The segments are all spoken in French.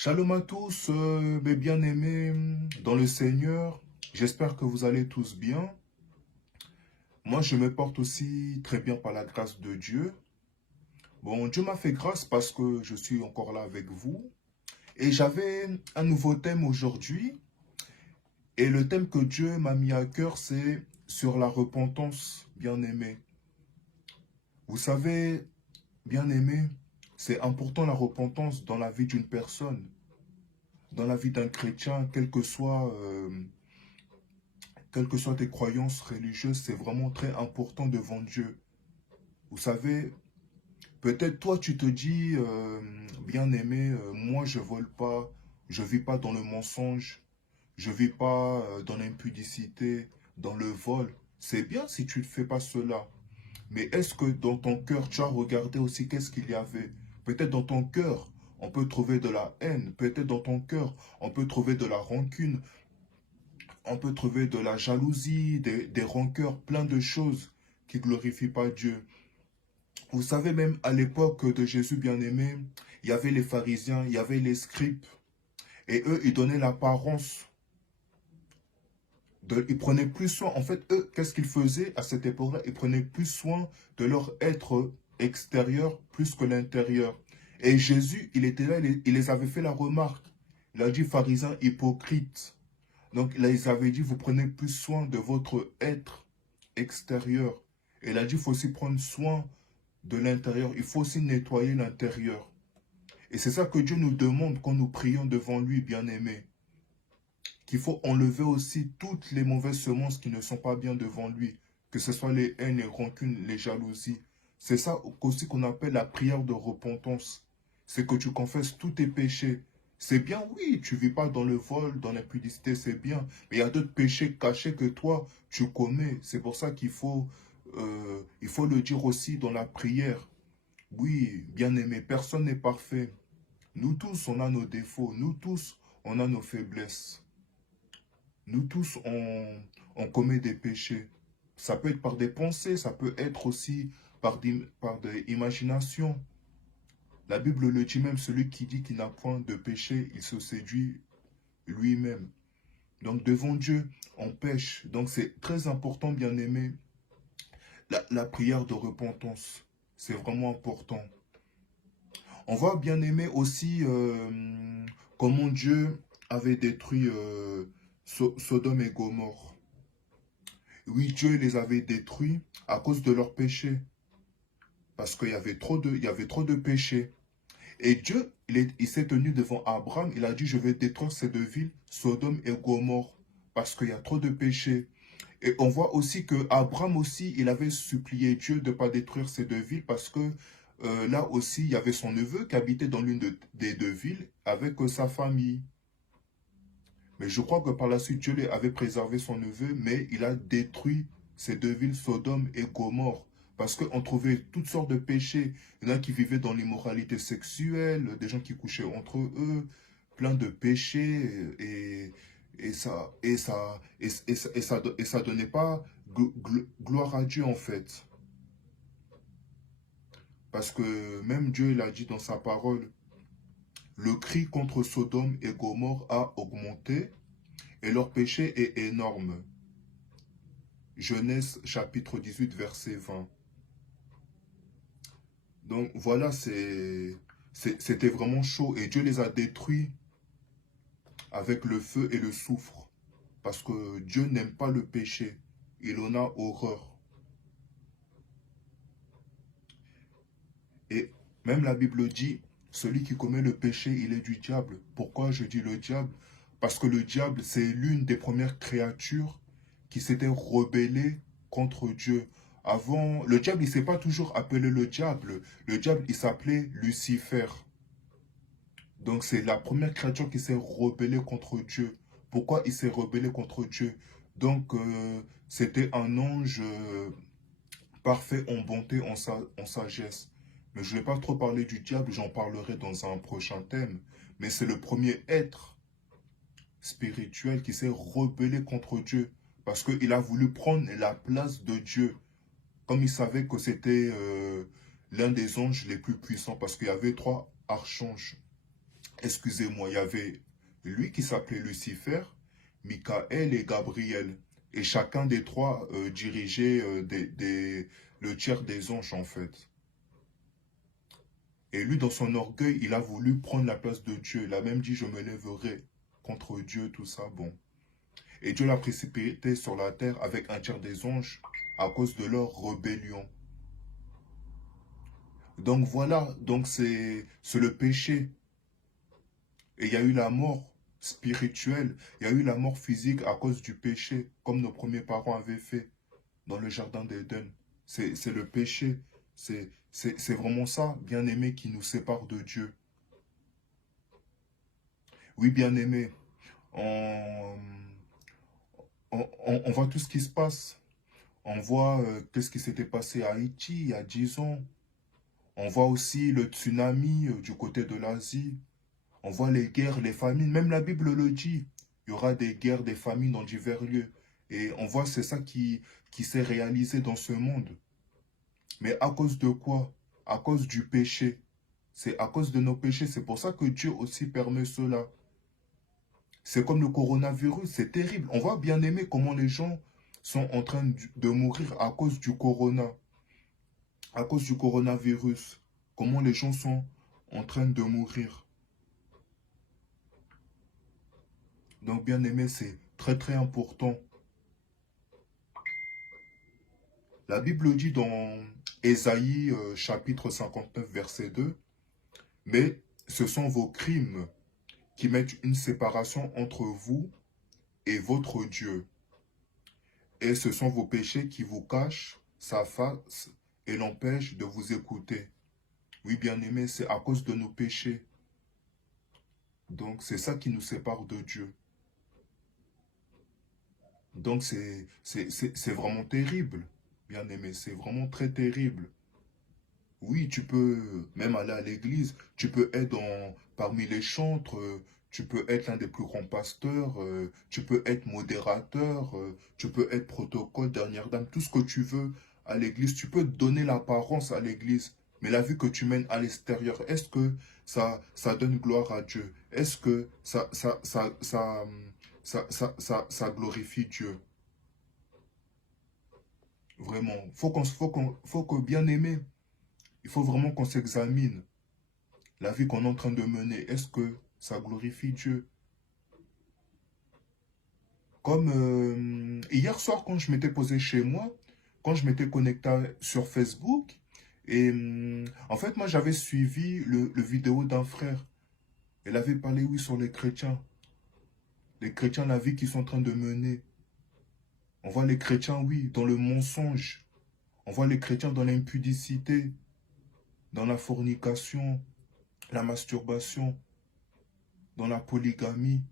Shalom à tous, mes bien-aimés dans le Seigneur. J'espère que vous allez tous bien. Moi, je me porte aussi très bien par la grâce de Dieu. Bon, Dieu m'a fait grâce parce que je suis encore là avec vous. Et j'avais un nouveau thème aujourd'hui. Et le thème que Dieu m'a mis à cœur, c'est sur la repentance, bien-aimé. Vous savez, bien-aimé, c'est important la repentance dans la vie d'une personne, dans la vie d'un chrétien, quelles que soient tes croyances religieuses, c'est vraiment très important devant Dieu. Vous savez, peut-être toi tu te dis, bien-aimé, moi je vole pas, je vis pas dans le mensonge, je vis pas dans l'impudicité, dans le vol. C'est bien si tu ne fais pas cela. Mais est-ce que dans ton cœur, tu as regardé aussi qu'est-ce qu'il y avait? Peut-être dans ton cœur, on peut trouver de la haine. Peut-être dans ton cœur, on peut trouver de la rancune. On peut trouver de la jalousie, des rancœurs, plein de choses qui ne glorifient pas Dieu. Vous savez, même à l'époque de Jésus bien-aimé, il y avait les pharisiens, il y avait les scribes, et eux, ils donnaient l'apparence. Ils prenaient plus soin, en fait, eux, qu'est-ce qu'ils faisaient à cette époque-là? Ils prenaient plus soin de leur être extérieur plus que l'intérieur. Et Jésus, il était là, il les avait fait la remarque. Il a dit, pharisiens hypocrites. Donc, là, ils avaient dit, vous prenez plus soin de votre être extérieur. Et il a dit, il faut aussi prendre soin de l'intérieur. Il faut aussi nettoyer l'intérieur. Et c'est ça que Dieu nous demande quand nous prions devant lui, bien-aimé. Qu'il faut enlever aussi toutes les mauvaises semences qui ne sont pas bien devant lui. Que ce soit les haines, les rancunes, les jalousies. C'est ça aussi qu'on appelle la prière de repentance. C'est que tu confesses tous tes péchés. C'est bien, oui, tu vis pas dans le vol, dans l'impudicité, c'est bien. Mais il y a d'autres péchés cachés que toi, tu commets. C'est pour ça il faut le dire aussi dans la prière. Oui, bien-aimé, personne n'est parfait. Nous tous, on a nos défauts. Nous tous, on a nos faiblesses. Nous tous, on commet des péchés. Ça peut être par des pensées, ça peut être aussi par des imaginations. La Bible le dit même, celui qui dit qu'il n'a point de péché, il se séduit lui-même. Donc devant Dieu, on pêche. Donc c'est très important, bien aimé, la prière de repentance. C'est vraiment important. On voit bien aimé aussi comment Dieu avait détruit Sodome et Gomorrhe. Oui, Dieu les avait détruits à cause de leurs péchés. Parce il y avait trop de péchés. Et Dieu, il s'est tenu devant Abraham, il a dit, je vais détruire ces deux villes, Sodome et Gomorrhe, parce qu'il y a trop de péchés. Et on voit aussi que Abraham aussi, il avait supplié Dieu de ne pas détruire ces deux villes, parce que là aussi, il y avait son neveu qui habitait dans des deux villes avec sa famille. Mais je crois que par la suite, Dieu avait préservé son neveu, mais il a détruit ces deux villes, Sodome et Gomorrhe. Parce qu'on trouvait toutes sortes de péchés. Il y en a qui vivaient dans l'immoralité sexuelle, des gens qui couchaient entre eux, plein de péchés, et ça donnait pas gloire à Dieu en fait. Parce que même Dieu, il a dit dans sa parole, le cri contre Sodome et Gomorrhe a augmenté et leur péché est énorme. Genèse chapitre 18, verset 20. Donc voilà, c'était vraiment chaud. Et Dieu les a détruits avec le feu et le soufre. Parce que Dieu n'aime pas le péché. Il en a horreur. Et même la Bible dit, celui qui commet le péché, il est du diable. Pourquoi je dis le diable? Parce que le diable, c'est l'une des premières créatures qui s'était rebellée contre Dieu. Avant, le diable, il ne s'est pas toujours appelé le diable. Le diable, il s'appelait Lucifer. Donc c'est la première créature qui s'est rebellée contre Dieu. Pourquoi il s'est rebellé contre Dieu? Donc c'était un ange parfait en bonté, en sagesse. Mais je ne vais pas trop parler du diable, j'en parlerai dans un prochain thème. Mais c'est le premier être spirituel qui s'est rebellé contre Dieu. Parce qu'il a voulu prendre la place de Dieu. Comme il savait que c'était l'un des anges les plus puissants. Parce qu'il y avait trois archanges. excusez-moi, il y avait lui qui s'appelait Lucifer, Michael et Gabriel. Et chacun des trois dirigeait le tiers des anges, en fait. Et lui, dans son orgueil, il a voulu prendre la place de Dieu. Il a même dit, je me lèverai contre Dieu, tout ça, bon. Et Dieu l'a précipité sur la terre avec un tiers des anges à cause de leur rébellion. Donc voilà, donc c'est le péché. Et il y a eu la mort spirituelle, il y a eu la mort physique à cause du péché, comme nos premiers parents avaient fait dans le jardin d'Éden. C'est le péché. C'est vraiment ça, bien-aimé, qui nous sépare de Dieu. Oui, bien-aimé, on, on voit tout ce qui se passe. On voit qu'est-ce qui s'était passé à Haïti il y a 10 ans. On voit aussi le tsunami du côté de l'Asie. On voit les guerres, les famines. Même la Bible le dit. Il y aura des guerres, des famines dans divers lieux. Et on voit c'est ça qui s'est réalisé dans ce monde. Mais à cause de quoi? À cause du péché. C'est à cause de nos péchés. C'est pour ça que Dieu aussi permet cela. C'est comme le coronavirus. C'est terrible. On voit bien aimer comment les gens sont en train de mourir à cause du corona. À cause du coronavirus. Comment les gens sont en train de mourir. Donc, bien aimé, c'est très très important. La Bible dit dans Ésaïe chapitre 59, verset 2, mais ce sont vos crimes qui mettent une séparation entre vous et votre Dieu. Et ce sont vos péchés qui vous cachent sa face et l'empêchent de vous écouter. Oui, bien aimé, c'est à cause de nos péchés. Donc, c'est ça qui nous sépare de Dieu. Donc, c'est vraiment terrible, bien aimé. C'est vraiment très terrible. Oui, tu peux même aller à l'église. Tu peux être parmi les chantres. Tu peux être l'un des plus grands pasteurs. Tu peux être modérateur. Tu peux être protocole, dernière dame. Tout ce que tu veux à l'église. Tu peux donner l'apparence à l'église. Mais la vie que tu mènes à l'extérieur, est-ce que ça donne gloire à Dieu? Est-ce que ça glorifie Dieu? Vraiment. Faut que bien aimer. Il faut vraiment qu'on s'examine. La vie qu'on est en train de mener, est-ce que ça glorifie Dieu? Comme hier soir, quand je m'étais posé chez moi, quand je m'étais connecté sur Facebook, et en fait, moi, j'avais suivi le vidéo d'un frère. Elle avait parlé, oui, sur les chrétiens. Les chrétiens, la vie qu'ils sont en train de mener. On voit les chrétiens, oui, dans le mensonge. On voit les chrétiens dans l'impudicité, dans la fornication, la masturbation, dans la polygamie,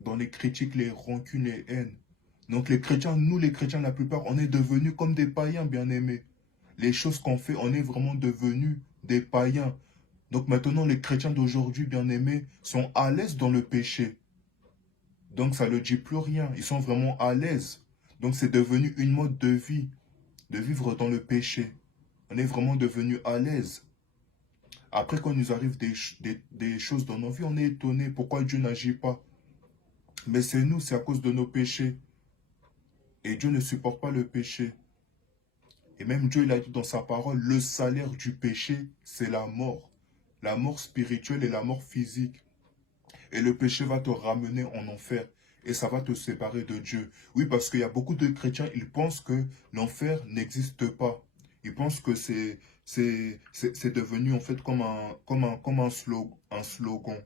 dans les critiques, les rancunes, les haines. Donc les chrétiens, nous les chrétiens, la plupart, on est devenus comme des païens, bien-aimés. Les choses qu'on fait, on est vraiment devenus des païens. Donc maintenant, les chrétiens d'aujourd'hui, bien-aimés, sont à l'aise dans le péché. Donc ça ne dit plus rien. Ils sont vraiment à l'aise. Donc c'est devenu une mode de vie, de vivre dans le péché. On est vraiment devenu à l'aise. Après, quand il nous arrive des choses dans nos vies, on est étonné. Pourquoi Dieu n'agit pas? Mais c'est nous, c'est à cause de nos péchés. Et Dieu ne supporte pas le péché. Et même Dieu, il a dit dans sa parole, le salaire du péché, c'est la mort. La mort spirituelle et la mort physique. Et le péché va te ramener en enfer. Et ça va te séparer de Dieu. Oui, parce qu'il y a beaucoup de chrétiens, ils pensent que l'enfer n'existe pas. Ils pensent que c'est devenu en fait comme un slogan.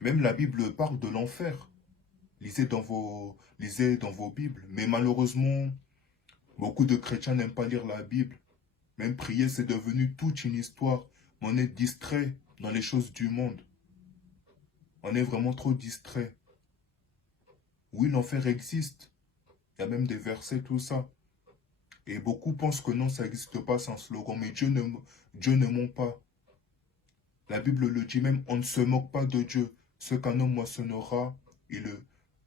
Même la Bible parle de l'enfer. Lisez dans vos Bibles. Mais malheureusement, beaucoup de chrétiens n'aiment pas lire la Bible. Même prier, c'est devenu toute une histoire. On est distrait dans les choses du monde. On est vraiment trop distrait. Oui, l'enfer existe. Il y a même des versets, tout ça. Et beaucoup pensent que non, ça n'existe pas, c'est un slogan. Mais Dieu ne ment pas. La Bible le dit même, on ne se moque pas de Dieu. Ce qu'un homme moissonnera,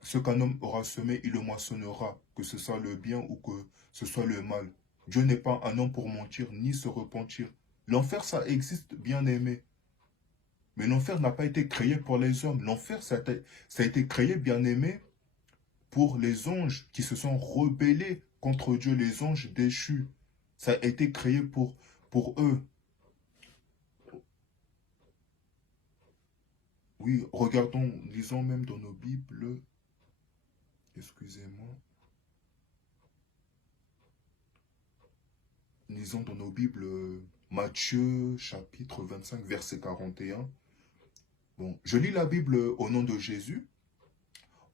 ce qu'un homme aura semé, il le moissonnera. Que ce soit le bien ou que ce soit le mal. Dieu n'est pas un homme pour mentir, ni se repentir. L'enfer, ça existe, bien aimé. Mais l'enfer n'a pas été créé pour les hommes. L'enfer, ça a été créé, bien-aimé, pour les anges qui se sont rebellés contre Dieu, les anges déchus. Ça a été créé pour eux. Oui, regardons, lisons même dans nos Bibles. Excusez-moi. Lisons dans nos Bibles Matthieu chapitre 25, verset 41. Bon, je lis la Bible au nom de Jésus.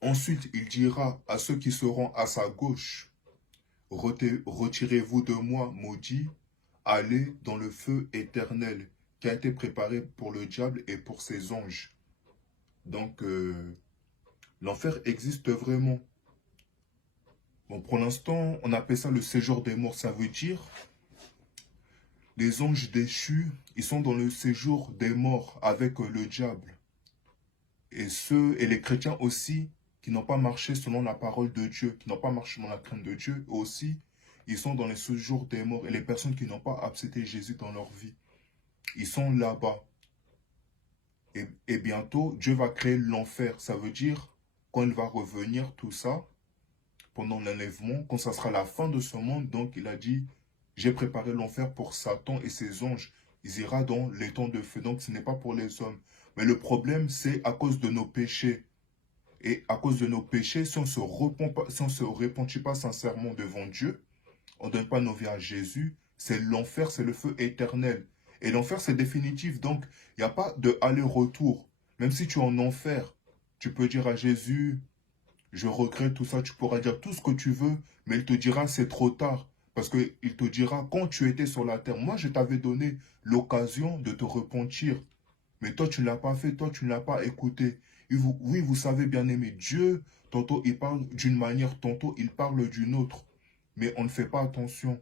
Ensuite, il dira à ceux qui seront à sa gauche, retirez-vous de moi, maudits, allez dans le feu éternel qui a été préparé pour le diable et pour ses anges. Donc, l'enfer existe vraiment. Bon, pour l'instant, on appelle ça le séjour des morts. Ça veut dire, les anges déchus, ils sont dans le séjour des morts avec le diable. Et les chrétiens aussi, qui n'ont pas marché selon la parole de Dieu, qui n'ont pas marché dans la crainte de Dieu, aussi, ils sont dans les séjours des morts. Et les personnes qui n'ont pas accepté Jésus dans leur vie, ils sont là-bas. Et bientôt, Dieu va créer l'enfer. Ça veut dire, quand il va revenir, tout ça, pendant l'enlèvement, quand ça sera la fin de ce monde, donc il a dit, j'ai préparé l'enfer pour Satan et ses anges. Ils iront dans les temps de feu. Donc ce n'est pas pour les hommes. Mais le problème, c'est à cause de nos péchés. Et à cause de nos péchés, si on si on se repentit pas sincèrement devant Dieu, on ne donne pas nos vies à Jésus, c'est l'enfer, c'est le feu éternel. Et l'enfer, c'est définitif. Donc, il n'y a pas de aller-retour. Même si tu es en enfer, tu peux dire à Jésus, je regrette tout ça, tu pourras dire tout ce que tu veux, mais il te dira c'est trop tard. Parce qu'il te dira, quand tu étais sur la terre, moi je t'avais donné l'occasion de te repentir. Mais toi tu ne l'as pas fait, toi tu ne l'as pas écouté. Oui, vous savez bien aimé, Dieu, tantôt il parle d'une manière, tantôt il parle d'une autre. Mais on ne fait pas attention.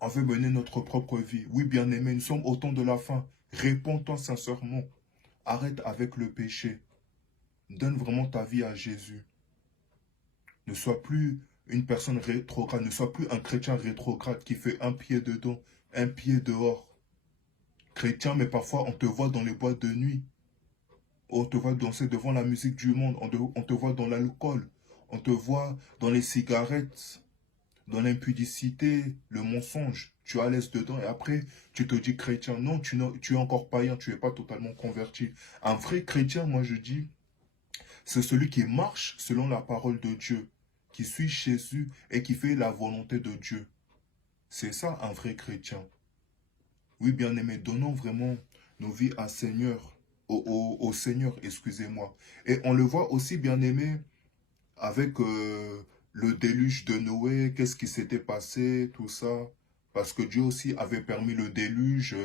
On veut mener notre propre vie. Oui, bien aimé, nous sommes au temps de la fin. Réponds-toi sincèrement. Arrête avec le péché. Donne vraiment ta vie à Jésus. Ne sois plus une personne rétrograde, ne sois plus un chrétien rétrograde qui fait un pied dedans, un pied dehors. Chrétien, mais parfois on te voit dans les boîtes de nuit. On te voit danser devant la musique du monde, on te voit dans l'alcool, on te voit dans les cigarettes, dans l'impudicité, le mensonge. Tu es à l'aise dedans et après tu te dis chrétien. Non, tu es encore païen, tu n'es pas totalement converti. Un vrai chrétien, moi je dis, c'est celui qui marche selon la parole de Dieu, qui suit Jésus et qui fait la volonté de Dieu. C'est ça un vrai chrétien. Oui, bien-aimé, donnons vraiment nos vies à Seigneur, au Seigneur, excusez-moi. Et on le voit aussi, bien-aimé, avec le déluge de Noé, qu'est-ce qui s'était passé, tout ça. Parce que Dieu aussi avait permis le déluge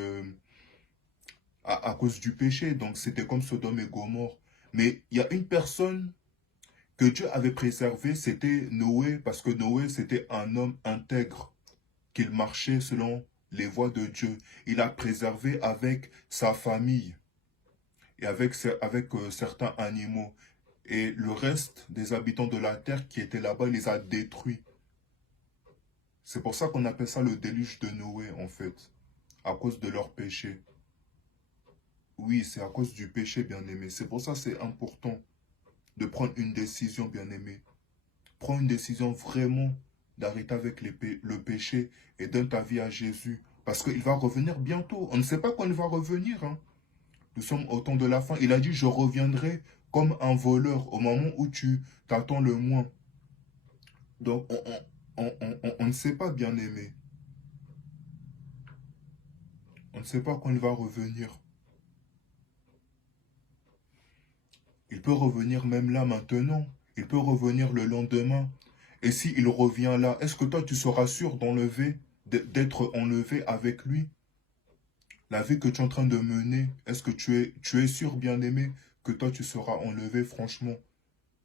à cause du péché. Donc c'était comme Sodome et Gomorrhe. Mais il y a une personne que Dieu avait préservée, c'était Noé, parce que Noé, c'était un homme intègre, qu'il marchait selon les voies de Dieu. Il a préservé avec sa famille et avec certains animaux. Et le reste des habitants de la terre qui étaient là-bas, il les a détruits. C'est pour ça qu'on appelle ça le déluge de Noé, en fait, à cause de leur péché. Oui, c'est à cause du péché, bien-aimé. C'est pour ça que c'est important de prendre une décision, bien-aimé. Prends une décision vraiment d'arrêter avec le péché et donne ta vie à Jésus. Parce qu'il va revenir bientôt. On ne sait pas quand il va revenir, hein. Nous sommes au temps de la fin. Il a dit, je reviendrai comme un voleur au moment où tu t'attends le moins. Donc, on ne sait pas, bien aimé. On ne sait pas quand il va revenir. Il peut revenir même là, maintenant. Il peut revenir le lendemain. Et s'il revient là, est-ce que toi, tu seras sûr d'être enlevé avec lui? La vie que tu es en train de mener, est-ce que tu es sûr, bien-aimé, que toi, tu seras enlevé, franchement?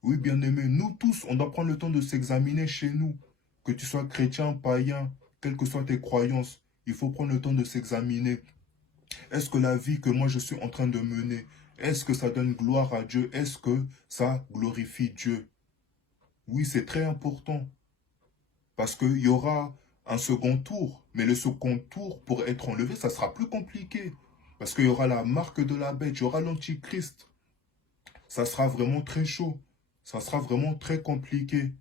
Oui, bien-aimé, nous tous, on doit prendre le temps de s'examiner chez nous. Que tu sois chrétien, païen, quelles que soient tes croyances, il faut prendre le temps de s'examiner. Est-ce que la vie que moi je suis en train de mener, est-ce que ça donne gloire à Dieu? Est-ce que ça glorifie Dieu? Oui, c'est très important. Parce qu'il y aura un second tour. Mais le second tour, pour être enlevé, ça sera plus compliqué. Parce qu'il y aura la marque de la bête, il y aura l'antichrist. Ça sera vraiment très chaud. Ça sera vraiment très compliqué.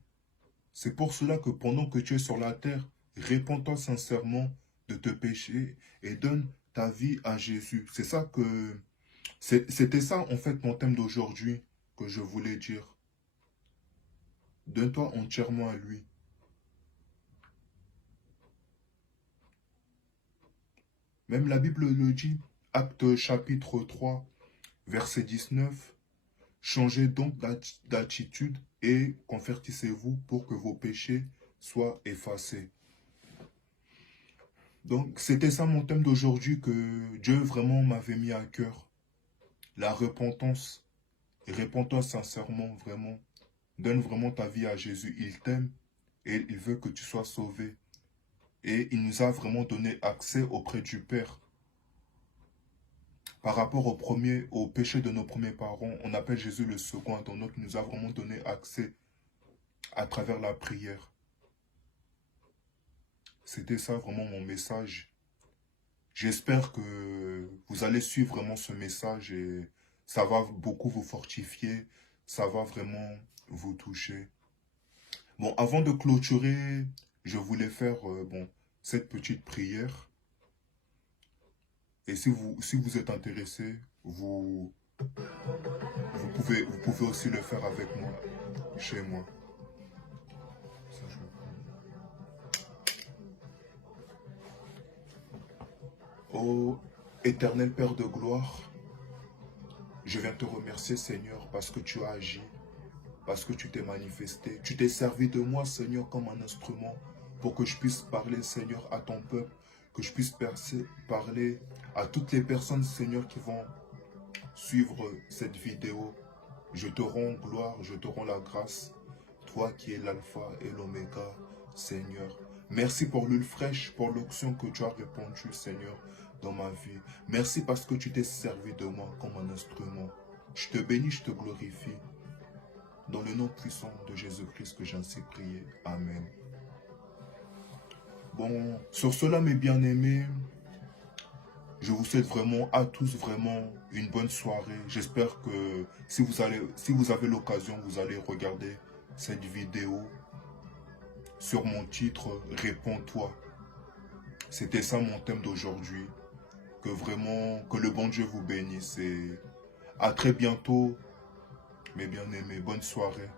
C'est pour cela que pendant que tu es sur la terre, répands-toi sincèrement de tes péchés et donne ta vie à Jésus. C'est ça que... C'était ça, en fait, mon thème d'aujourd'hui que je voulais dire. Donne-toi entièrement à lui. Même la Bible le dit, Acte chapitre 3, verset 19. Changez donc d'attitude et convertissez-vous pour que vos péchés soient effacés. Donc, c'était ça mon thème d'aujourd'hui que Dieu vraiment m'avait mis à cœur. La repentance. Et réponds-toi sincèrement, vraiment. Donne vraiment ta vie à Jésus. Il t'aime et il veut que tu sois sauvé. Et il nous a vraiment donné accès auprès du Père. Par rapport au péché de nos premiers parents, on appelle Jésus le second, donc il nous a vraiment donné accès à travers la prière. C'était ça vraiment mon message. J'espère que vous allez suivre vraiment ce message et ça va beaucoup vous fortifier, ça va vraiment vous toucher. Bon, avant de clôturer, je voulais faire cette petite prière. Et si vous êtes intéressé, vous pouvez aussi le faire avec moi, chez moi. Ça, je le prends. Ô éternel Père de gloire, je viens te remercier, Seigneur, parce que tu as agi, parce que tu t'es manifesté. Tu t'es servi de moi, Seigneur, comme un instrument pour que je puisse parler, Seigneur, à ton peuple, que je puisse parler à toutes les personnes, Seigneur, qui vont suivre cette vidéo. Je te rends gloire, je te rends la grâce, toi qui es l'alpha et l'oméga, Seigneur. Merci pour l'huile fraîche, pour l'onction que tu as répandue, Seigneur, dans ma vie. Merci parce que tu t'es servi de moi comme un instrument. Je te bénis, je te glorifie. Dans le nom puissant de Jésus-Christ que j'ai ainsi prié. Amen. Bon, sur cela, mes bien-aimés, je vous souhaite vraiment à tous vraiment une bonne soirée. J'espère que si vous avez l'occasion, vous allez regarder cette vidéo sur mon titre « Réponds-toi ». C'était ça mon thème d'aujourd'hui. Que le bon Dieu vous bénisse et à très bientôt, mes bien-aimés. Bonne soirée.